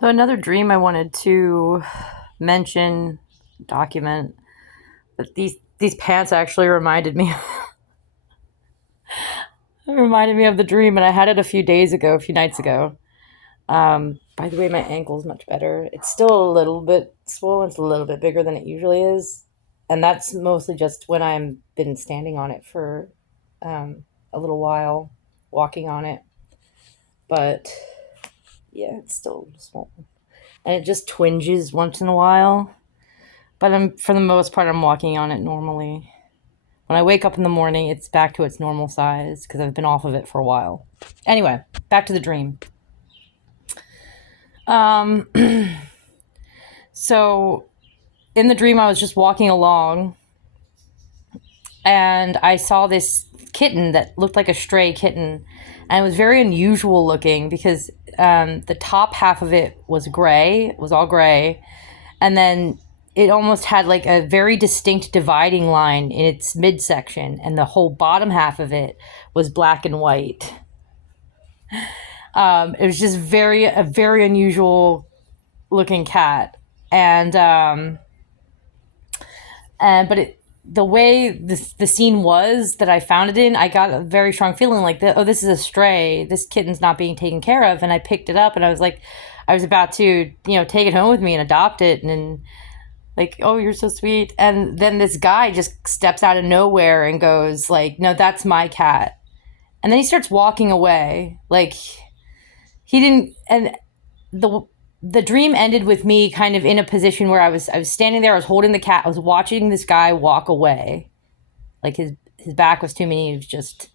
So another dream I wanted to mention, document, but these pants actually reminded me of the dream, and I had it a few days ago, a few nights ago. By the way, my ankle's much better. It's still a little bit swollen. It's a little bit bigger than it usually is, and that's mostly just when I'm been standing on it for a little while, walking on it. But yeah, it's still swollen, and it just twinges once in a while. But for the most part, I'm walking on it normally. When I wake up in the morning, it's back to its normal size because I've been off of it for a while. Anyway, back to the dream. Um, so in the dream, I was just walking along and I saw this kitten that looked like a stray kitten. And it was very unusual looking because the top half of it was gray, it was all gray. And then it almost had like a very distinct dividing line in its midsection, and the whole bottom half of it was black and white. It was just a very unusual looking cat, and but the way the scene was that I found it in, I got a very strong feeling like this is a stray. This kitten's not being taken care of, and I picked it up, and I was like, I was about to take it home with me and adopt it, and like, oh, you're so sweet. And then this guy just steps out of nowhere and goes like, no, that's my cat. And then he starts walking away. Like he didn't, and the dream ended with me kind of in a position where I was standing there, I was holding the cat, I was watching this guy walk away. Like his back was to me, he was just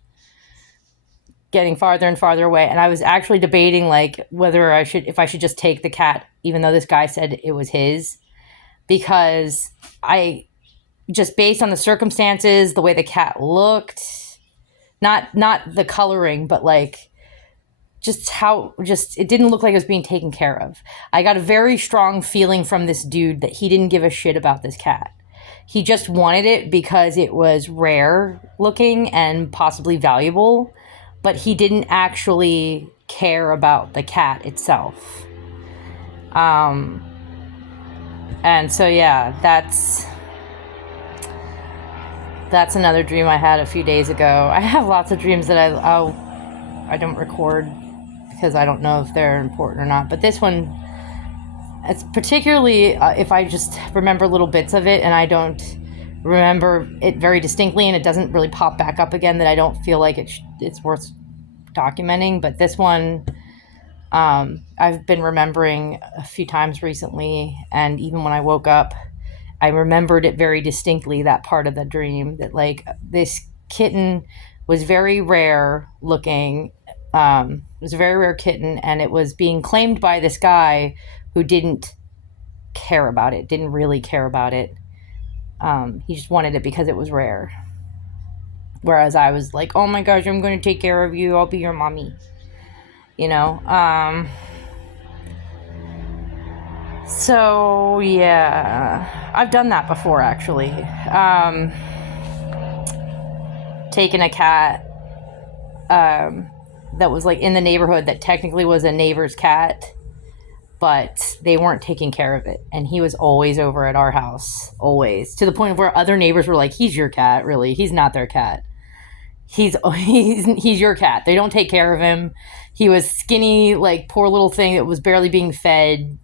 getting farther and farther away. And I was actually debating like whether if I should just take the cat, even though this guy said it was his, because I just based on the circumstances, the way the cat looked, not the coloring, but like just it didn't look like it was being taken care of. I got a very strong feeling from this dude that he didn't give a shit about this cat. He just wanted it because it was rare looking and possibly valuable, but he didn't actually care about the cat itself. And so yeah, that's another dream I had a few days ago. I have lots of dreams that I don't record because I don't know if they're important or not. But this one, it's particularly if I just remember little bits of it and I don't remember it very distinctly and it doesn't really pop back up again, that I don't feel like it's worth documenting. But this one, I've been remembering a few times recently, and even when I woke up, I remembered it very distinctly, that part of the dream, that like this kitten was very rare looking. It was a very rare kitten, and it was being claimed by this guy who didn't care about it, didn't really care about it. He just wanted it because it was rare. Whereas I was like, oh my gosh, I'm going to take care of you. I'll be your mommy. So yeah, I've done that before actually. Taken a cat that was like in the neighborhood that technically was a neighbor's cat, but they weren't taking care of it, and he was always over at our house, always, to the point of where other neighbors were like, he's your cat, really, he's not their cat. He's your cat. They don't take care of him. He was skinny, like poor little thing that was barely being fed,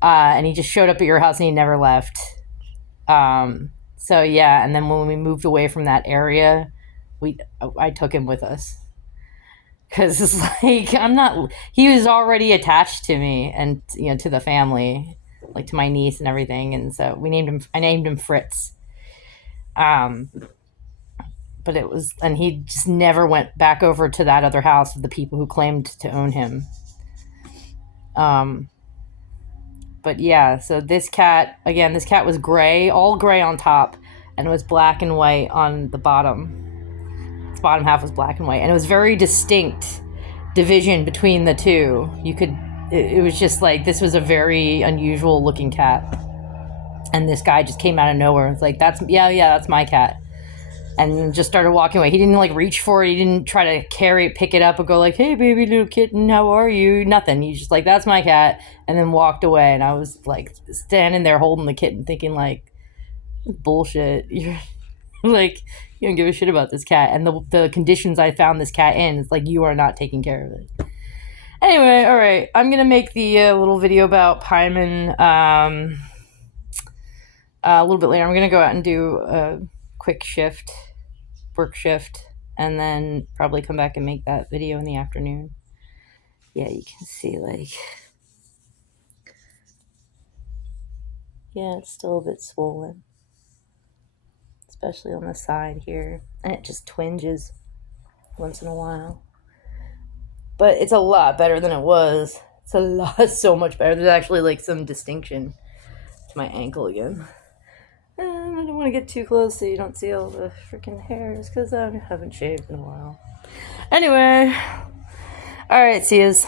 and he just showed up at your house and he never left. So yeah, and then when we moved away from that area, I took him with us because it's like I'm not. He was already attached to me and to the family, like to my niece and everything, and so we named him. I named him Fritz. But it was, and he just never went back over to that other house of the people who claimed to own him. But yeah, so this cat was gray, all gray on top, and it was black and white on the bottom. Its bottom half was black and white, and it was very distinct division between the two. It was just like, this was a very unusual looking cat. And this guy just came out of nowhere and was like, that's my cat. and just started walking away. He didn't like reach for it. He didn't try to carry it, pick it up, and go like, "Hey, baby, little kitten, how are you?" Nothing. He just like, "That's my cat," and then walked away. And I was like standing there holding the kitten, thinking like, "Bullshit! You're like, you don't give a shit about this cat." And the conditions I found this cat in, it's like you are not taking care of it. Anyway, all right, I'm gonna make the little video about Paimon a little bit later. I'm gonna go out and do a quick work shift, and then probably come back and make that video in the afternoon. Yeah, you can see like, yeah, it's still a bit swollen, especially on the side here, and it just twinges once in a while. But it's a lot better than it was. It's a lot, so much better. There's actually like some distinction to my ankle again. And I don't want to get too close so you don't see all the freaking hairs because I haven't shaved in a while. Anyway, all right, see yous.